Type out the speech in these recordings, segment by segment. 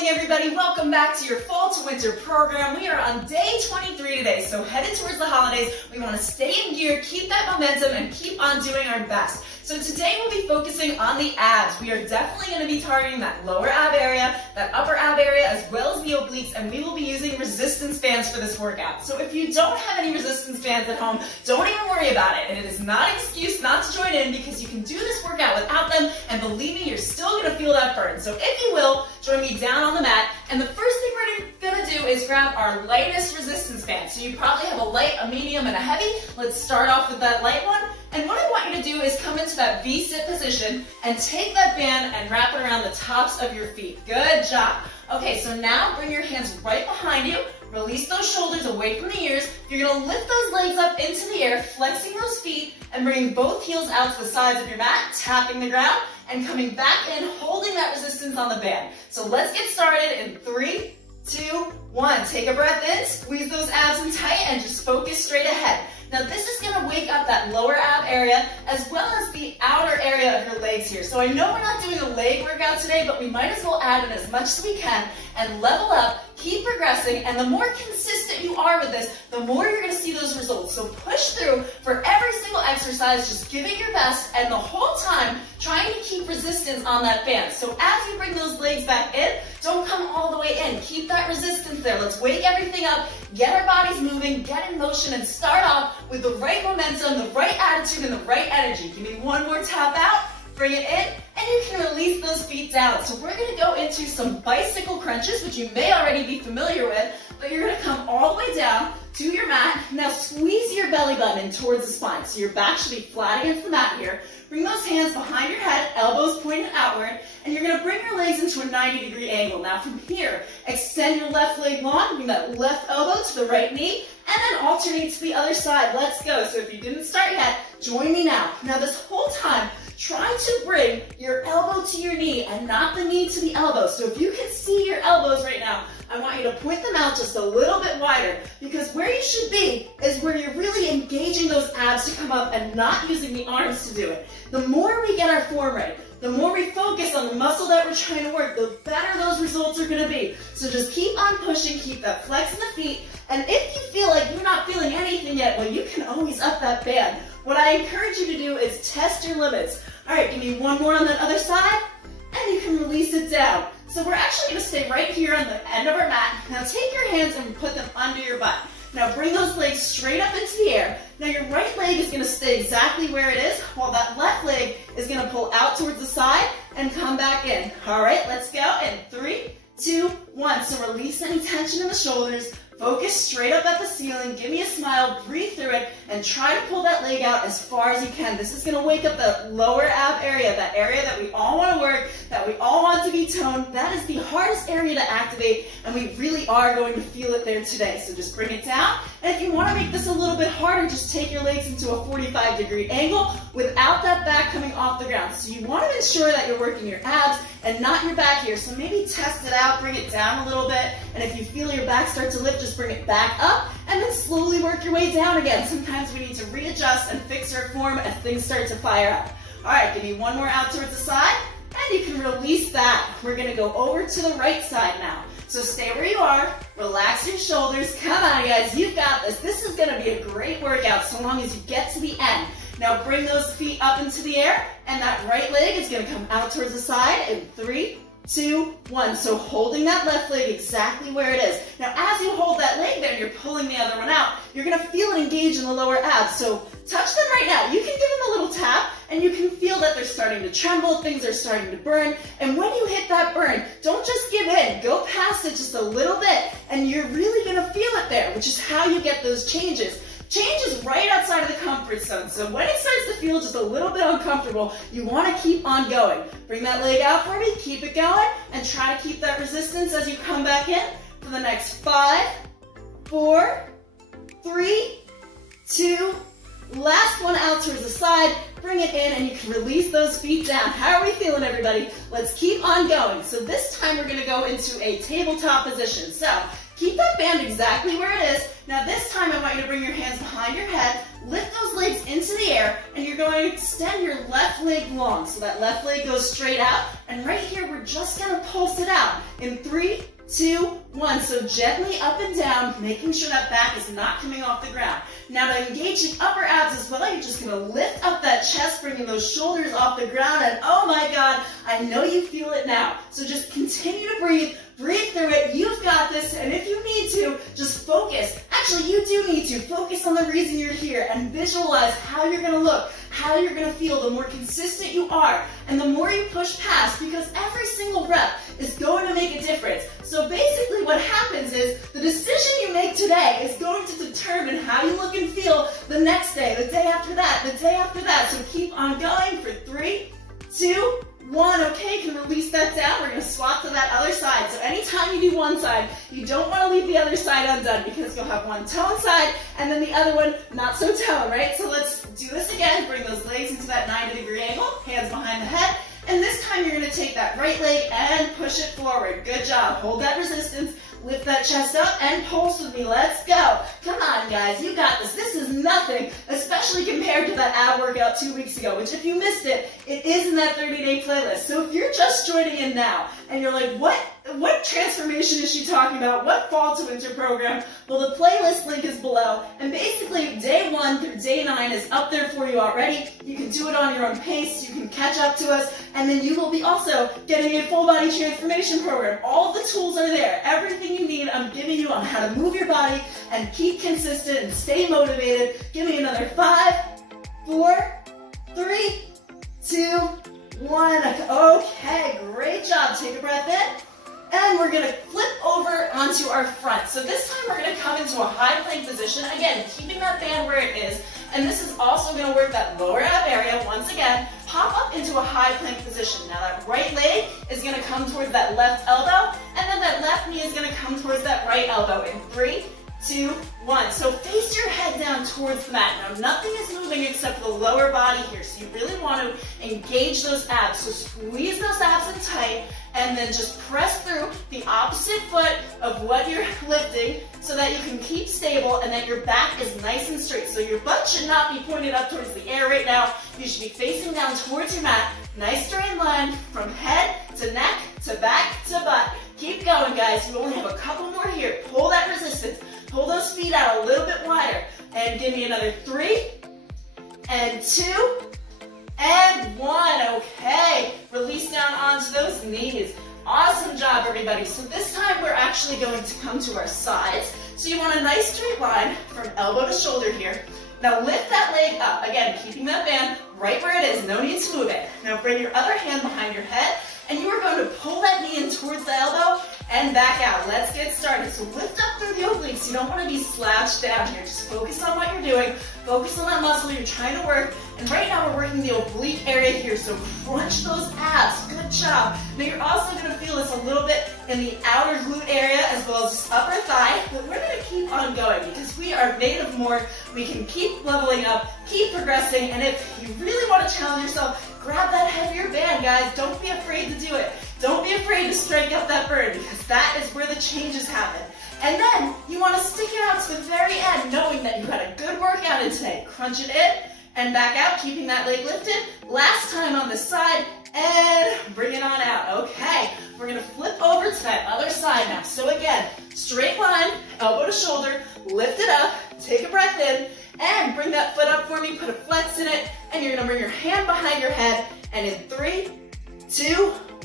morning, everybody. Welcome back to your fall to winter program. We are on day 23 today, so headed towards the holidays. We want to stay in gear, keep that momentum, and keep on doing our best. So today we'll be focusing on the abs. We are definitely going to be targeting that lower ab area, that upper ab area, as well as the obliques, and we will be using resistance bands for this workout. So if you don't have any resistance bands at home, don't even worry about it. And it is not an excuse not to join in because you can do this workout without them, and believe me, you're still going to feel that burn. So if you will, join me down on the mat, and the first thing we're going to do is grab our lightest resistance band. So you probably have a light, a medium, and a heavy. Let's start off with that light one. And what I want you to do is come into that V-sit position and take that band and wrap it around the tops of your feet. Good job. Okay, so now bring your hands right behind you. Release those shoulders away from the ears. You're going to lift those legs up into the air, flexing those feet, and bringing both heels out to the sides of your mat, tapping the ground, and coming back in, holding that resistance on the band. So let's get started in 3, 2, 1. Take a breath in, squeeze those abs in tight, and just focus straight ahead. Now this is going to wake up that lower ab area as well as the outer area of your legs here. So I know we're not doing a leg workout today, but we might as well add in as much as we can and level up, keep progressing, and the more consistent you are with this, the more you're going to see those results. So push through for every single exercise, just give it your best, and the whole time trying to keep resistance on that band. So as you bring those legs back in, don't come all the way in. Keep that resistance there. Let's wake everything up, get our bodies moving, get in motion, and start off with the right momentum, the right attitude, and the right energy. Give me one more tap out, bring it in, and you can release those feet down. So we're going to go into some bicycle crunches, which you may already be familiar with, but you're going to come all the way down to your mat. Now squeeze your belly button in towards the spine. So your back should be flat against the mat here. Bring those hands behind your head, elbows pointed outward, and you're going to bring your legs into a 90-degree angle. Now from here, extend your left leg long, bring that left elbow to the right knee, and then alternate to the other side. Let's go. So if you didn't start yet, join me now. Now this whole time, try to bring your elbow to your knee and not the knee to the elbow. So if you can see your elbows right now, I want you to point them out just a little bit wider, because where you should be is where you're really engaging those abs to come up and not using the arms to do it. The more we get our form right, the more we focus on the muscle that we're trying to work, the better those results are going to be. So just keep on pushing, keep that flex in the feet, and if you feel like you're not feeling anything yet, well, you can always up that band. What I encourage you to do is test your limits. All right, give me one more on that other side, and you can release it down. So we're actually going to stay right here on the end of our mat. Now take your hands and put them under your butt. Now bring those legs straight up into the air. Now your right leg is going to stay exactly where it is, while that left leg is going to pull out towards the side and come back in. All right, let's go in 3, 2, 1. So release any tension in the shoulders. Focus straight up at the ceiling, give me a smile, breathe through it, and try to pull that leg out as far as you can. This is going to wake up the lower ab area, that area that we all want to work, that we all want to be toned. That is the hardest area to activate, and we really are going to feel it there today. So just bring it down, and if you want to make this a little bit harder, just take your legs into a 45-degree angle without that back coming off the ground. So you want to ensure that you're working your abs and not your back here. So maybe test it out, bring it down a little bit, and if you feel your back start to lift, just bring it back up, and then slowly work your way down again. Sometimes we need to readjust and fix our form as things start to fire up. All right, give me one more out towards the side, and you can release that. We're going to go over to the right side now. So stay where you are, relax your shoulders. Come on, guys, you've got this. This is going to be a great workout so long as you get to the end. Now bring those feet up into the air, and that right leg is going to come out towards the side in 3, 2, 1. So holding that left leg exactly where it is. Now as you hold that leg there and you're pulling the other one out, you're going to feel it engage in the lower abs. So touch them right now. You can give them a little tap and you can feel that they're starting to tremble, things are starting to burn. And when you hit that burn, don't just give in. Go past it just a little bit and you're really going to feel it there, which is how you get those changes. Change is right outside of the comfort zone, so when it starts to feel just a little bit uncomfortable, you want to keep on going. Bring that leg out for me, keep it going, and try to keep that resistance as you come back in for the next 5, 4, 3, 2, last one out towards the side, bring it in, and you can release those feet down. How are we feeling, everybody? Let's keep on going. So this time we're going to go into a tabletop position. So keep that band exactly where it is. Now this time I want you to bring your hands behind your head, lift those legs into the air, there, and you're going to extend your left leg long. So that left leg goes straight out, and right here, we're just gonna pulse it out in 3, 2, 1. So gently up and down, making sure that back is not coming off the ground. Now to engage the upper abs as well, you're just gonna lift up that chest, bringing those shoulders off the ground, and oh my God, I know you feel it now. So just continue to breathe through it. You've got this, and if you need to, just focus. Actually, you do need to focus on the reason you're here and visualize how you're gonna look, how you're gonna feel. The more consistent you are, and the more you push past, because every single rep is going to make a difference. So basically what happens is the decision you make today is going to determine how you look and feel the next day, the day after that, the day after that. So keep on going for 3, 2, 1. Okay, you can release that down. We're going to swap to that other side. So anytime you do one side, you don't want to leave the other side undone, because you'll have one tone side and then the other one not so tone, right? So let's do this again. Bring those legs into that 90-degree angle, hands behind the head. And this time you're going to take that right leg and push it forward. Good job. Hold that resistance. Lift that chest up and pulse with me. Let's go. Come on, guys. You got this. This is nothing, especially compared to that ab workout 2 weeks ago, which if you missed it, it is in that 30-day playlist. So if you're just joining in now and you're like, what transformation is she talking about? What fall to winter program? Well, the playlist link is below. And basically, day 1 through day 9 is up there for you already. You can do it on your own pace. You can catch up to us. And then you will be also getting a full body transformation program. All of the tools are there. Everything you need, I'm giving you on how to move your body and keep consistent and stay motivated. Give me another 5, 4, 3, 2, 1. Okay, great job. Take a breath in. And we're going to flip over onto our front. So this time we're going to come into a high plank position. Again, keeping that band where it is. And this is also going to work that lower ab area. Once again, pop up into a high plank position. Now that right leg is going to come towards that left elbow. And then that left knee is going to come towards that right elbow in 3, 2, 1. So face your head down towards the mat. Now nothing is moving except the lower body here. So you really want to engage those abs. So squeeze those abs in tight and then just press through the opposite foot of what you're lifting so that you can keep stable and that your back is nice and straight. So your butt should not be pointed up towards the air right now. You should be facing down towards your mat. Nice straight line from head to neck to back to butt. Keep going, guys. You only have a couple more here. Pull that resistance. Pull those feet out a little bit wider. And give me another 3 and 2 and 1. Okay. Release down onto those knees. Awesome job, everybody. So this time we're actually going to come to our sides. So you want a nice straight line from elbow to shoulder here. Now lift that leg up. Again, keeping that band right where it is. No need to move it. Now bring your other hand behind your head. And you are going to pull that knee in towards the elbow and back out. Let's get started. So lift up through the obliques. You don't want to be slouched down here. Just focus on what you're doing. Focus on that muscle you're trying to work. And right now we're working the oblique area here. So crunch those abs. Good job. Now you're also going to feel this a little bit in the outer glute area as well as this upper thigh. But we're going to keep on going because we are made of more. We can keep leveling up, keep progressing. And if you really want to challenge yourself, grab that heavier band, guys. Don't be afraid to do it. Don't be afraid to strike up that burn because that is where the changes happen. And then you want to stick it out to the very end, knowing that you had a good workout in today. Crunch it in and back out, keeping that leg lifted. Last time on this side, and bring it on out. Okay, we're going to flip over to that other side now. So again, straight line, elbow to shoulder, lift it up, take a breath in, and bring that foot up for me, put a flex in it, and you're going to bring your hand behind your head, and in 3, 2,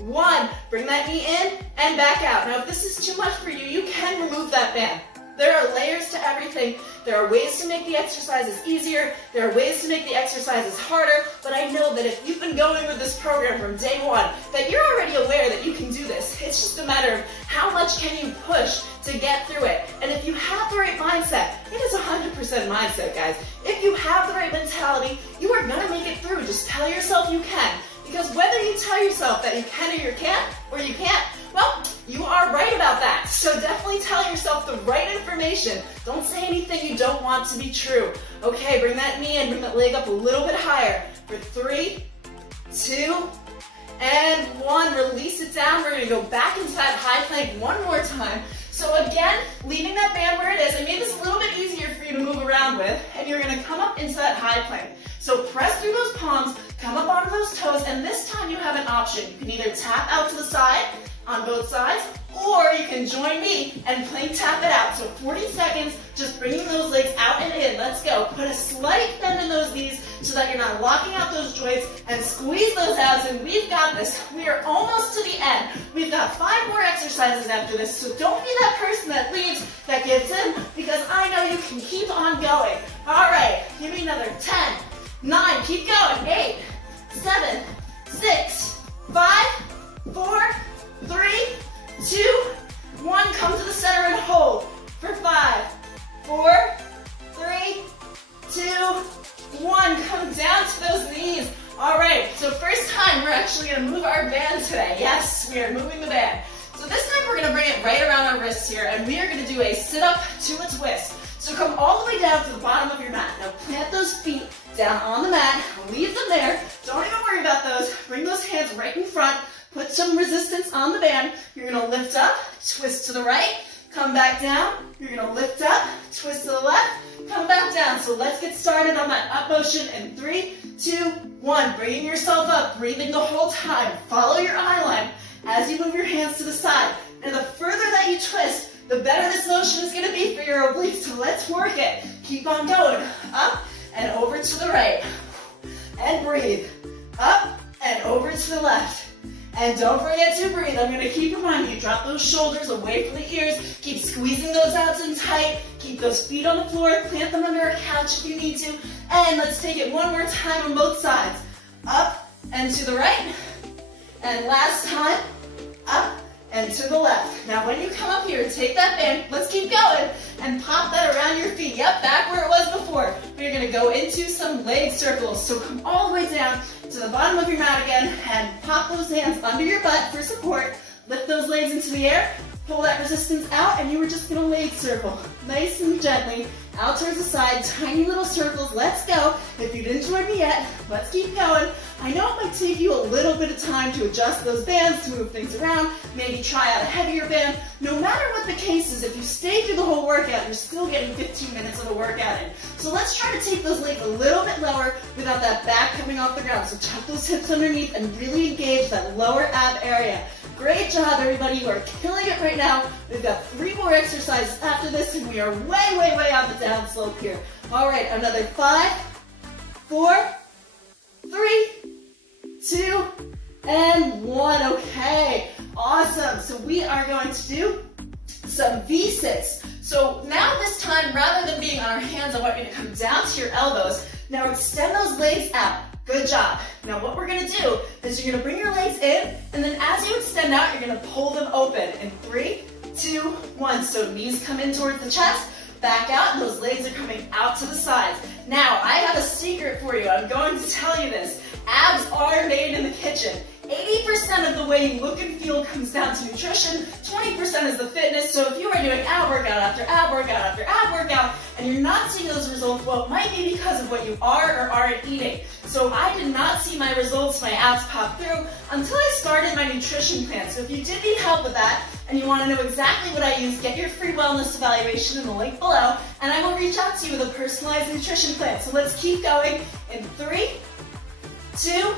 1, bring that knee in and back out. Now if this is too much for you, you can remove that band. There are layers to everything. There are ways to make the exercises easier. There are ways to make the exercises harder, but I know that if you've been going with this program from day 1, that you're already aware that you can do this. It's just a matter of how much can you push to get through it. And if you have the right mindset, it is 100% mindset, guys. If you have the right mentality, you are going to make it through. Just tell yourself you can. Because whether you tell yourself that you can or you can't, well, you are right about that. So definitely tell yourself the right information. Don't say anything you don't want to be true. Okay, bring that knee in, bring that leg up a little bit higher. For 3, 2, and 1. Release it down. We're going to go back into that high plank one more time. So again, leaving that band where it is. I made this a little bit easier for you to move around with, and you're gonna come up into that high plank. So press through those palms, come up onto those toes, and this time you have an option. You can either tap out to the side on both sides, or you can join me and plank tap it out. So 40 seconds, just bringing those legs out and in. Let's go. Put a slight bend in those knees so that you're not locking out those joints, and squeeze those abs, and we've got this. We are almost to the end. We've got 5 more exercises after this, so don't be that person that leaves, that gives in, because I know you can keep on going. All right, give me another 10, 9, keep going, 8, 7, 6, 5, 4, 3, 2, 1, come to the center and hold for 5, 4, 3, 2, 1, come down to those knees. All right, so first time we're actually gonna move our band today. Yes, we are moving the band. So this time we're gonna bring it right around our wrists here, and we are gonna do a sit-up to a twist. So come all the way down to the bottom of your mat. Now plant those feet down on the mat, leave them there. Don't even worry about those. Bring those hands right in front. Put some resistance on the band. You're gonna lift up, twist to the right, come back down. You're gonna lift up, twist to the left, come back down. So let's get started on that up motion in 3, 2, 1. Bringing yourself up, breathing the whole time. Follow your eye line as you move your hands to the side. And the further that you twist, the better this motion is gonna be for your obliques. So let's work it. Keep on going. Up and over to the right. And breathe. Up and over to the left. And don't forget to breathe. I'm gonna keep reminding you, drop those shoulders away from the ears. Keep squeezing those abs in tight. Keep those feet on the floor. Plant them under a couch if you need to. And let's take it one more time on both sides. Up and to the right. And last time, up and to the left. Now when you come up here, take that band, let's keep going, and pop that around your feet. Yep, back where it was before. We're gonna go into some leg circles. So come all the way down to the bottom of your mat again, and pop those hands under your butt for support. Lift those legs into the air, pull that resistance out, and you were just gonna leg circle. Nice and gently, out towards the side, tiny little circles. Let's go. If you didn't join me yet, let's keep going. I know it might take you a little bit of time to adjust those bands, to move things around, maybe try out a heavier band. No matter what the case is, if you stay through the whole workout, you're still getting 15 minutes of a workout in. So let's try to take those legs a little bit lower without that back coming off the ground. So tuck those hips underneath and really engage that lower ab area. Great job, everybody. You are killing it right now. We've got 3 more exercises after this, and we are way, way, way on the down slope here. All right, another 5, 4, 3, 2, and 1. Okay, awesome. So we are going to do some V-sits. So now this time, rather than being on our hands, I want you to come down to your elbows. Now extend those legs out. Good job. Now what we're gonna do is you're gonna bring your legs in, and then as you extend out, you're gonna pull them open in 3, 2, 1. So knees come in towards the chest, back out, and those legs are coming out to the sides. Now, I have a secret for you. I'm going to tell you this. Abs are made in the kitchen. 80% of the way you look and feel comes down to nutrition, 20% is the fitness. So if you are doing ab workout after ab workout after ab workout, and you're not seeing those results, well, it might be because of what you are or aren't eating. So I did not see my results, my abs pop through, until I started my nutrition plan. So if you did need help with that, and you want to know exactly what I use, get your free wellness evaluation in the link below, and I will reach out to you with a personalized nutrition plan. So let's keep going in 3, 2,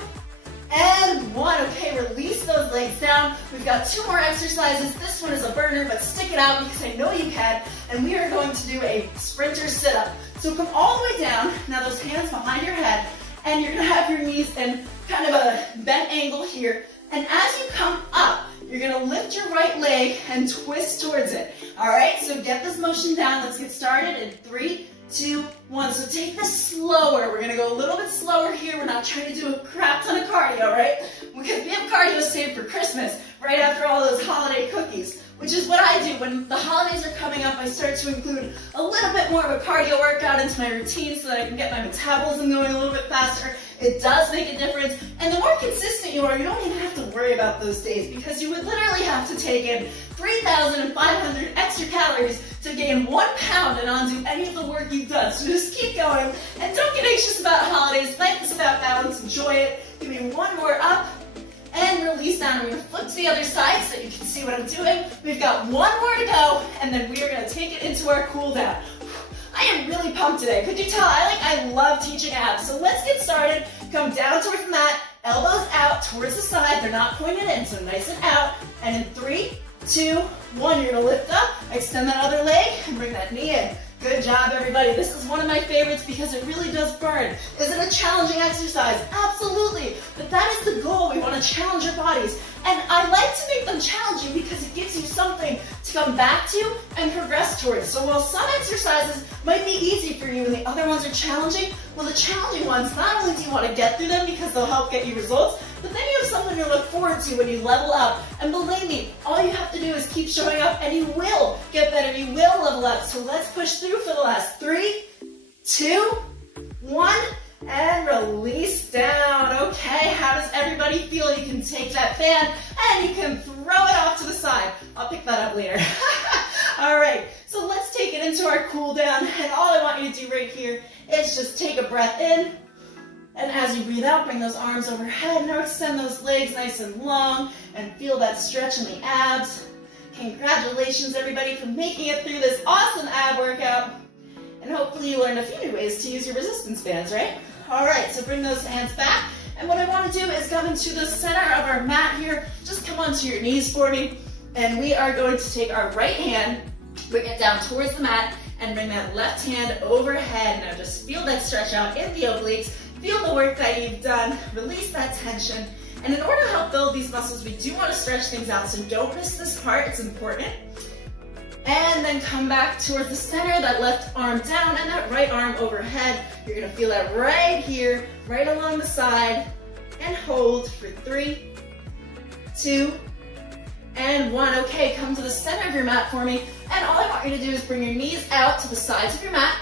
and 1. Okay, release those legs down. We've got 2 more exercises. This one is a burner, but stick it out because I know you can. And we are going to do a sprinter sit-up. So come all the way down. Now those hands behind your head, and you're going to have your knees in kind of a bent angle here. And as you come up, you're gonna lift your right leg and twist towards it. All right, so get this motion down. Let's get started in 3, 2, 1. So take this slower. We're gonna go a little bit slower here. We're not trying to do a crap ton of cardio, right? Because we have cardio saved for Christmas, right after all those holiday cookies, which is what I do. When the holidays are coming up, I start to include a little bit more of a cardio workout into my routine so that I can get my metabolism going a little bit faster. It does make a difference, and the more consistent you are, you don't even have to worry about those days because you would literally have to take in 3,500 extra calories to gain 1 pound and undo any of the work you've done. So just keep going, and don't get anxious about holidays. Life is about balance. Enjoy it. Give me 1 more up, and release knees down. We're gonna flip to the other side so that you can see what I'm doing. We've got one more to go, and then we are gonna take it into our cool down. I am really pumped today. Could you tell? I love teaching abs. So let's get started. Come down towards the mat, elbows out towards the side. They're not pointed in, so nice and out. And in 3, 2, 1, you're gonna lift up, extend that other leg, and bring that knee in. Good job, everybody. This is one of my favorites because it really does burn. Is it a challenging exercise? Absolutely. But that is the goal. We want to challenge our bodies. And I like to make them challenging because it gives you something to come back to and progress towards. So while some exercises might be easy for you and the other ones are challenging, well, the challenging ones, not only do you want to get through them because they'll help get you results, but then you have something to look forward to when you level up. And believe me, all you have to do is keep showing up and you will get better. You will level up. So let's push through for the last 3, 2, 1, and release down. Okay, how does everybody feel? You can take that fan and you can throw it off to the side. I'll pick that up later. All right, so let's take it into our cool down. And all I want you to do right here is just take a breath in. And as you breathe out, bring those arms overhead. Now extend those legs nice and long and feel that stretch in the abs. Congratulations, everybody, for making it through this awesome ab workout. And hopefully you learned a few new ways to use your resistance bands, right? All right, so bring those hands back. And what I want to do is come into the center of our mat here. Just come onto your knees for me. And we are going to take our right hand, bring it down towards the mat, and bring that left hand overhead. Now just feel that stretch out in the obliques. Feel the work that you've done. Release that tension. And in order to help build these muscles, we do want to stretch things out, so don't miss this part. It's important. And then come back towards the center, that left arm down and that right arm overhead. You're gonna feel that right here, right along the side, and hold for 3, 2, and 1. Okay, come to the center of your mat for me. And all I want you to do is bring your knees out to the sides of your mat,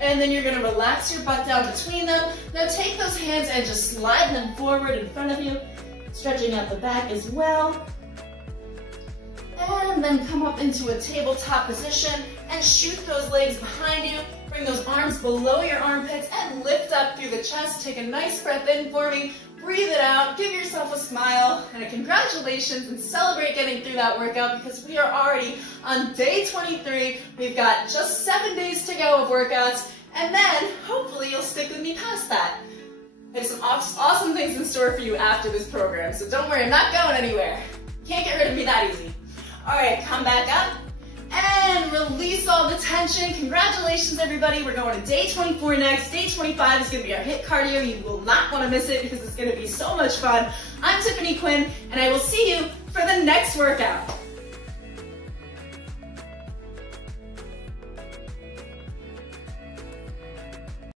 and then you're gonna relax your butt down between them. Now take those hands and just slide them forward in front of you, stretching out the back as well. And then come up into a tabletop position and shoot those legs behind you. Bring those arms below your armpits and lift up through the chest. Take a nice breath in for me. Breathe it out. Give yourself a smile and a congratulations, and celebrate getting through that workout because we are already on day 23. We've got just 7 days to go of workouts, and then hopefully you'll stick with me past that. I have some awesome things in store for you after this program, so don't worry, I'm not going anywhere. Can't get rid of me that easy. All right, come back up and release all the tension. Congratulations, everybody. We're going to day 24 next. Day 25 is going to be our HIIT cardio. You will not want to miss it because it's going to be so much fun. I'm Tiffany Quinn, and I will see you for the next workout.